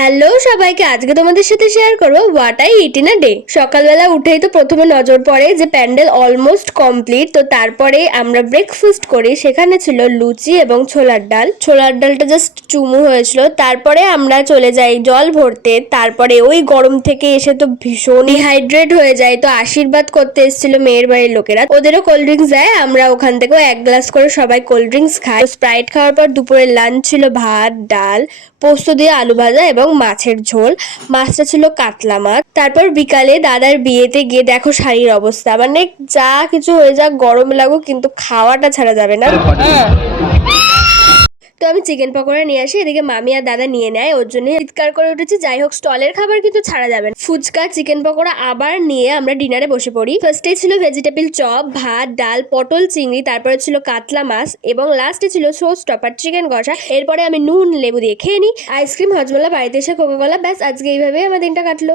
Hello সবাইকে, আজকে তোমাদের সাথে শেয়ার করবো what I it in a day. সকালবেলা উঠেই তো প্রথমে নজর পড়ে যে প্যান্ডেল অলমোস্ট কমপ্লিট। তো তারপরে আমরা ব্রেকফাস্ট করি, সেখানে ছিল লুচি এবং ছোলার ডাল। ছোলার ডালটা জাস্ট চুমু হয়েছিল। তারপরে আমরা চলে যাই জল ভরতে। তারপরে ওই গরম থেকে এসে তো ভীষণ ডিহাইড্রেট হয়ে যায়, তো আশীর্বাদ করতে এসেছিল মেয়ের বাড়ির লোকেরা, ওদেরও কোল্ড ড্রিঙ্কস দেয়। আমরা ওখান থেকেও এক গ্লাস করে সবাই কোল্ড ড্রিঙ্কস খাই। স্প্রাইট খাওয়ার পর দুপুরের লাঞ্চ ছিল ভাত, ডাল, পোস্ত দিয়ে আলু ভাজা এবং মাছের ঝোল। মাছটা ছিল কাতলা মাছ। তারপর বিকালে দাদার বিয়েতে গিয়ে দেখো শাড়ির অবস্থা, মানে যা কিছু হয়ে যাক, গরম লাগুক, কিন্তু খাওয়াটা ছাড়া যাবে না। তো আমি চিকেন পকোড়া নিয়ে আসি, এদিকে মামি আর দাদা নিয়ে নেয়, ওর জন্য চিৎকার করে উঠেছি। যাই হোক, স্টলের খাবার কিন্তু ছাড়া যাবে না। ফুচকা, চিকেন পকোড়া আবার নিয়ে আমরা ডিনারে বসে পড়ি। ফার্স্টে ছিল ভেজিটেবল চপ, ভাত, ডাল, পটল, চিংড়ি, তারপরে ছিল কাতলা মাছ এবং লাস্টে ছিল সোস টপার চিকেন কষা। এরপরে আমি নুন লেবু দিয়ে খেয়ে নিই। আইসক্রিম, হজমোলা, বাড়িতে এসে কোকা কোলা। ব্যাস, আজকে এইভাবেই আমার দিনটা কাটলো।